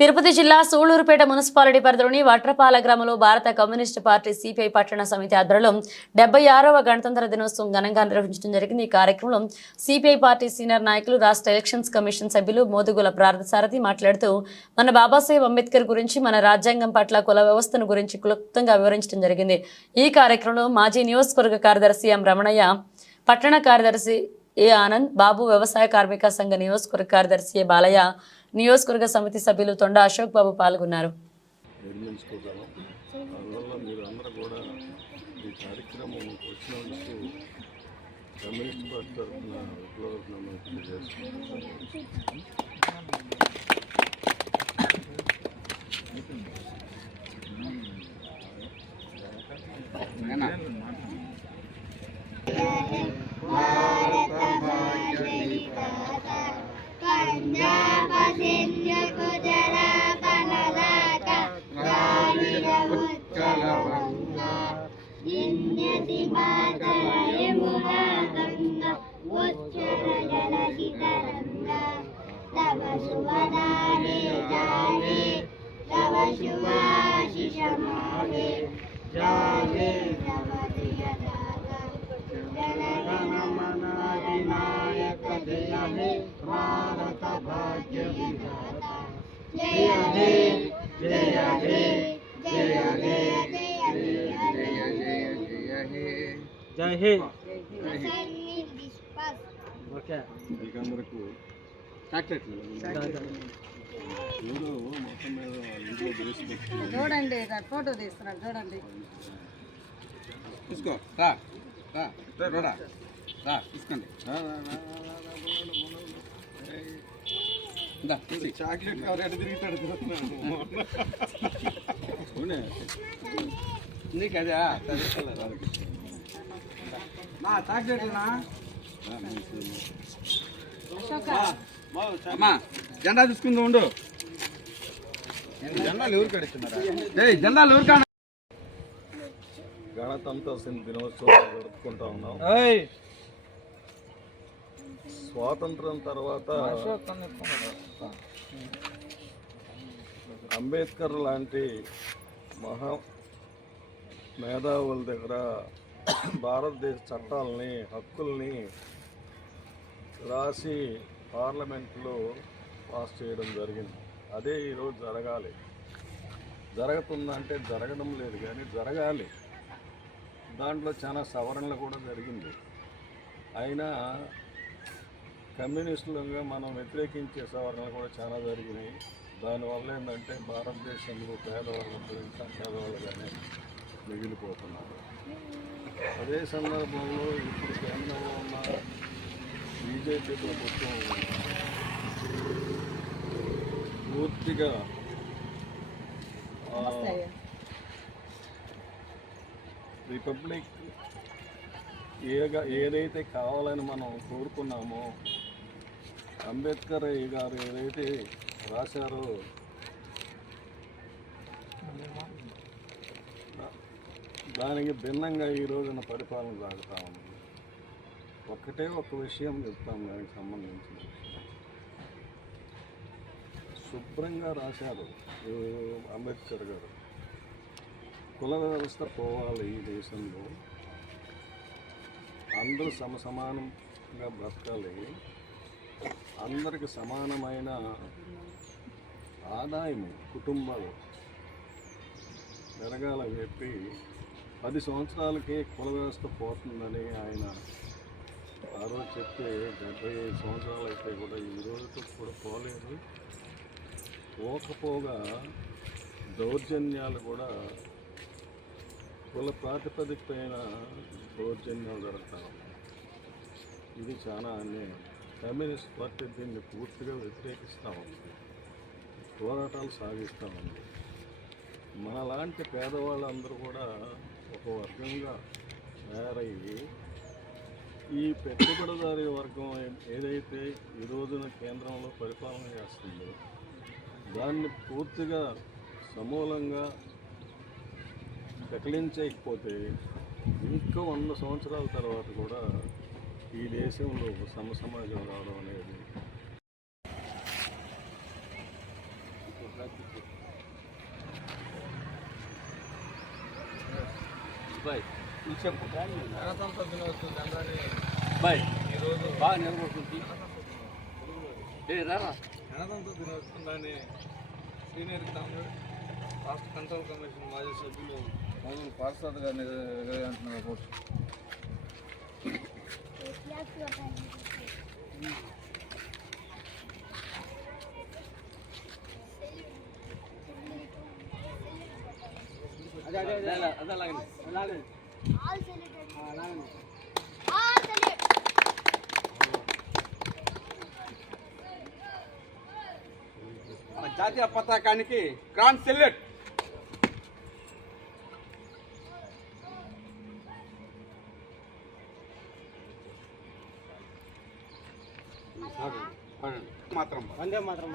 తిరుపతి జిల్లా సూళ్లూరుపేట మున్సిపాలిటీ పరిధిలోని వట్రపాల గ్రామంలో భారత కమ్యూనిస్టు పార్టీ సిపిఐ పట్టణ సమితి ఆధ్వర్యంలో 76వ గణతంత్ర దినోత్సవం ఘనంగా నిర్వహించడం జరిగింది. ఈ కార్యక్రమంలో సిపిఐ పార్టీ సీనియర్ నాయకులు, రాష్ట్ర ఎలక్షన్స్ కమిషన్ సభ్యులు మోదుగుల పార్థసారథి మాట్లాడుతూ మన బాబాసాహెబ్ అంబేద్కర్ గురించి, మన రాజ్యాంగం పట్ల, కుల వ్యవస్థను గురించి క్లుప్తంగా వివరించడం జరిగింది. ఈ కార్యక్రమంలో మాజీ నియోజకవర్గ కార్యదర్శి ఎం రమణయ్య, పట్టణ కార్యదర్శి ఏ ఆనంద్ బాబు, వ్యవసాయ కార్మిక సంఘ నియోజకవర్గ కార్యదర్శి ఏ బాలయ్య, నియోజకవర్గ సమితి సభ్యులు తొండ అశోక్ బాబు పాల్గొన్నారు. జై హే ఓకే మీకందరకు చూడండి ఫోటో తీస్తున్నాడు చూడండి తీసుకో తీసుకోండి చాక్లెట్ కవర్ ఎడ తిరుగుతాడు నీకు అదే నా చాక్లెట్నా అమ్మా జెండా తీసుకుందా ఉండు. జెండాలు ఎవరు కడుతున్నారా? జెండాలు ఎవరు కాదు. గణతంత్ర దినోత్సవం జరుపుకుంటా ఉన్నాం. స్వాతంత్రం తర్వాత అంబేద్కర్ లాంటి మహా మేధావుల దగ్గర భారతదేశ చట్టాలని, హక్కుల్ని రాసి పార్లమెంట్లో పాస్ చేయడం జరిగింది. అదే ఈరోజు జరగాలి. జరుగుతుందంటే జరగడం లేదు కానీ జరగాలి. దాంట్లో చాలా సవరణలు కూడా జరిగింది. అయినా కమ్యూనిస్టులుగా మనం వ్యతిరేకించే సవరణలు కూడా చాలా జరిగినాయి. దానివల్ల ఏంటంటే భారతదేశంలో పేదవాళ్ళంతా ఇంకా పేదవాళ్ళుగానే మిగిలిపోతున్నారు. అదే సందర్భంలో ఇప్పుడు కేంద్రంలో ఉన్న బీజేపీ ప్రభుత్వం పూర్తిగా రిపబ్లిక్ ఏదైతే కావాలని మనం కోరుకున్నామో, అంబేద్కర్ గారు ఏదైతే రాశారో దానికి భిన్నంగా ఈ రోజున పరిపాలన సాగుతూ ఉంది. ఒక్క విషయం చెప్తాం దానికి సంబంధించిన విషయం. శుభ్రంగా రాశారు అంబేద్కర్ గారు. కుల వ్యవస్థ పోవాలి. ఈ దేశంలో అందరూ సమానంగా బ్రతకాలి. అందరికి సమానమైన ఆదాయం కుటుంబాలు పెరగాలని చెప్పి 10 సంవత్సరాలకే కుల వ్యవస్థ పోతుందని ఆయన ఆ రోజు చెప్తే 75 సంవత్సరాలు అయితే కూడా ఈ రోజుతో కూడా పోలేదు. పోకపోగా దౌర్జన్యాలు కూడా కుల ప్రాతిపదికపైన దౌర్జన్యాలు జరుగుతాయి. ఇది చాలా అన్యాయం. కమ్యూనిస్ట్ పార్టీ దీన్ని పూర్తిగా వ్యతిరేకిస్తూ ఉంది, పోరాటాలు సాగిస్తూ ఉంది. మనలాంటి పేదవాళ్ళందరూ కూడా ఒక వర్గంగా తయారయ్యి ఈ పెట్టుబడిదారీ వర్గం ఏదైతే ఈ రోజున కేంద్రంలో పరిపాలన చేస్తుందో దాన్ని పూర్తిగా సమూలంగా పెకలించకపోతే ఇంకా 100 సంవత్సరాల తర్వాత కూడా ఈ దేశంలో సమసమాజం రావడం అనేది గణతంత్ర దినోత్సవం జెండాని బాయ్ ఈరోజు బాగా నిలబడుతుంది గణతంత్ర దినోత్సవం దాన్ని సీనియర్ కామ్రేడ్ రాష్ట్ర కంట్రోల్ కమిషన్ మాజీ సభ్యులు మొదలు పార్సాద్ గారు నిర్వహించిన మన జాతీయ పతాకానికి గ్రాండ్ సెల్యూట్. మాత్రం వందే మాత్రం